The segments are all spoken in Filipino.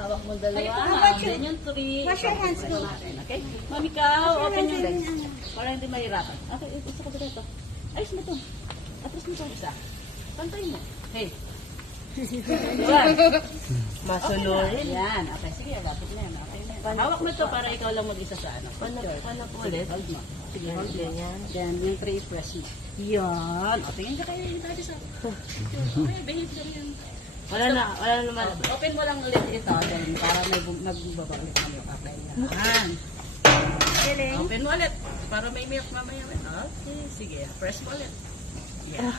Hawak mo dalawa. Then yung 3. Wash your hands, go. Okay? Mami, ikaw, open yung legs. Para hindi mahirapan. Okay, gusto ko ba ito? Ayos mo ito. Atras mo ito isa. Pantay mo. Hey. Masunod. Yan. Okay, sige. Bakit na yan. Okay na yan. Hawak mo ito para ikaw lang mag-isa sa ano. Paano po ulit? Hold mo. Sige, hold mo. Ganyan. Then, yung 3 press mo. Yan. O, tingin ka kayo yung dati sa... Okay, behave lang yan. Wala naman. Open mo lang ulit ito. Then, para may magbaba ulit ng milk. Okay, yan. Galing. Open mo ulit. Para may milk mamaya. Okay, sige. Press mo ulit. Yan.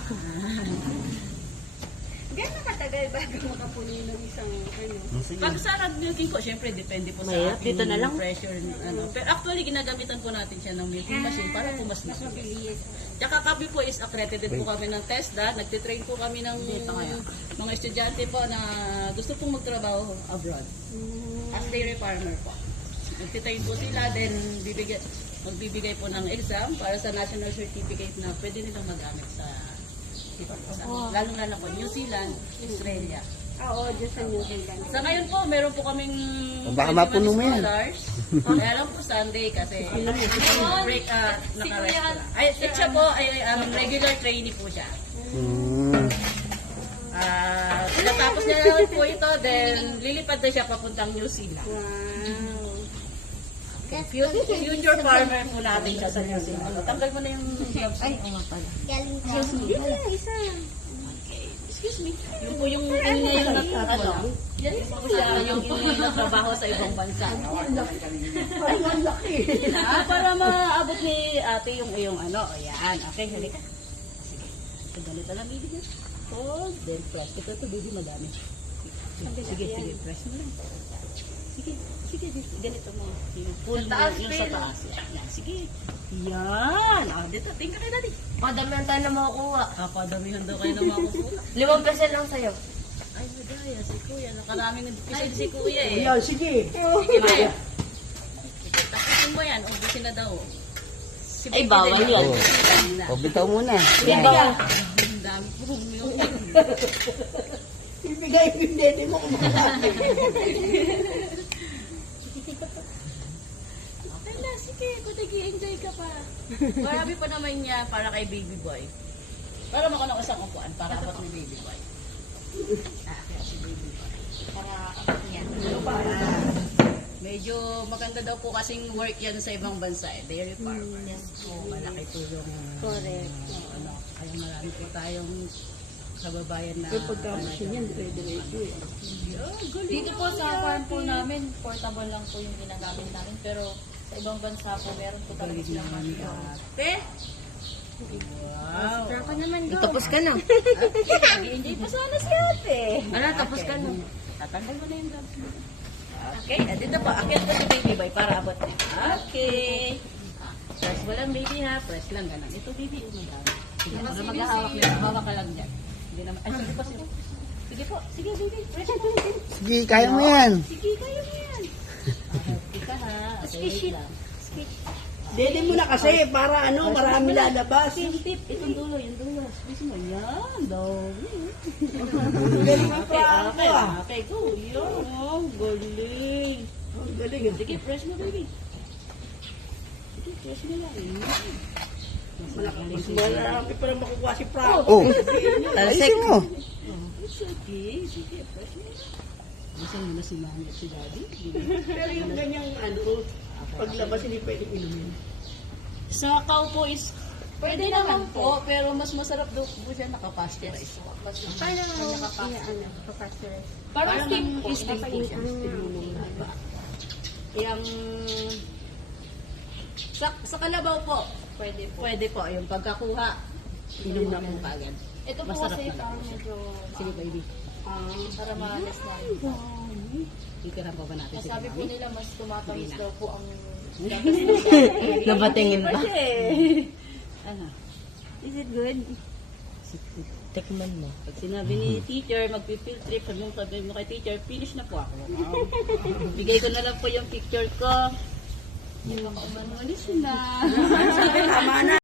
Gano'n katagal bago makapunin ng isang ano? Pag sa nag-milking po, syempre depende po sa Mahirap, ating dito na lang. pressure. Ano. Pero actually, ginagamitan po natin siya ng milking machine para po mas mabilis. Tsaka kami po is accredited po kami ng TESDA. Nagtitrain po kami ng mga estudyante po na gusto pong magtrabaho abroad. As dairy farmer po. Nagtitrain po sila, then magbibigay po ng exam para sa national certificate na pwede nilang magamit sa lalong-lalo po, New Zealand, Australia. Oo, dyan sa New Zealand. Sa ngayon po, meron po kaming Baka mapuno mo yan. scholars. Kaya lang po Sunday kasi break naka-rest po lang. Ay, siya po ay regular trainee po siya. Natapos niya naman po ito, then lilipad na siya papuntang New Zealand. Wow. Future farmer po natin siya sa New Zealand. Tanggal mo na yung gloves. Ay, Oo nga pala. Galing ka. Isa. excuse me. Yung po yung ngayon ano, yan po siya yung nagtrabaho sa ibang bansa. Ay, ang laki. Para maabot ni ate yung iyong ano. Ayan. Okay, halika. Sige. So, ganito lang, baby. Hold, then press. Ito, baby, madami. Sige, press mo lang. Sige, ganito mo. Pull mo yung sa taas. Yan, sige. Yan. Dito, tingnan kayo dati. Padamihan tayo na makukuha. Padamihan daw kayo na makukuha. 5% lang sa'yo. Ay, madaya, si Kuya. Nakaraming nag-decide si Kuya eh. Yan, sige. Sige, tapusin mo yan. Ubusin na daw. Si Ay, Baby bawal din yan. O, bitaw muna. Di ba? Ang dami po. Ibigay yung dede mo kumakain. Okay na, sige. Kung nag-i-enjoy ka pa. Marami pa naman niya para kay baby boy. Para makuha ko isang upuan para abot ni baby boy. Kaya si baby boy. Para abot niya. Medyo maganda daw po kasing work yan sa ibang bansa eh. Dairy farmer. Yes po. Malaki po yung... Correct. Ano, kaya marami po tayong kababayan na... Yung pagkakasyon yan, dire-diretso eh. Dito po sa farm po namin, portable lang po yung ginagamit namin. Pero sa ibang bansa po, meron po talaga silang machine. Ate? Wow! Ako naman go. Tapos ka na. Nag-enjoy pa sana si ate. Ano, tapos ka na. Tatanggal mo na yung gloves mo. Okay, dito po. Akit ko si baby boy para abot niya. Okay. Press mo lang baby ha. Press lang ganun. Ito baby. Sige, para maghahawak niya. Hawak ka lang dyan. Hindi naman. Ay, sige po. Sige po. Sige baby. Press mo. Sige, kaya mo yan. Sige, kaya mo yan. Okay ka ha. Okay, wait lang. Dede mo na kasi para ano, marami lalabas. Yung tip. Itong dulo. Yung dulo. Squeeze mo. Yan. Dami. Galing ang Okay, prank okay. ko ah. Okay, go. Yan. Oh, galing. Ang galing ah. Sige, press mo baby. Sige, press mo lang. Mas marami pa na makukuha si Frank. Oh. Ayusin mo. Sige, sige, press mo lang. Masan mo na si mami at si daddy? Pero yung ganyang ano, paglabas hindi pwedeng inumin. Sa cow po is, pwede naman po, pero mas masarap daw po siya nakapasteurize. Paano papasteurize? Parang steam po siya. Yung, sa kalabaw po, pwede po. Yung pagkakuha, inom na po kagad. Ito po Masarap kasi na lang. parang medyo Sige, baby. para malas na. Ikaram pa ba natin si Sabi po mami? nila mas tumatamis daw po ang Nabatingin ba? Ano? Is it good? Tikman mo. Pag sinabi ni teacher, mag-field trip, sabi mo kay teacher, finish na po ako. Bigay ko na lang po yung picture ko. Umalis na. Tama na.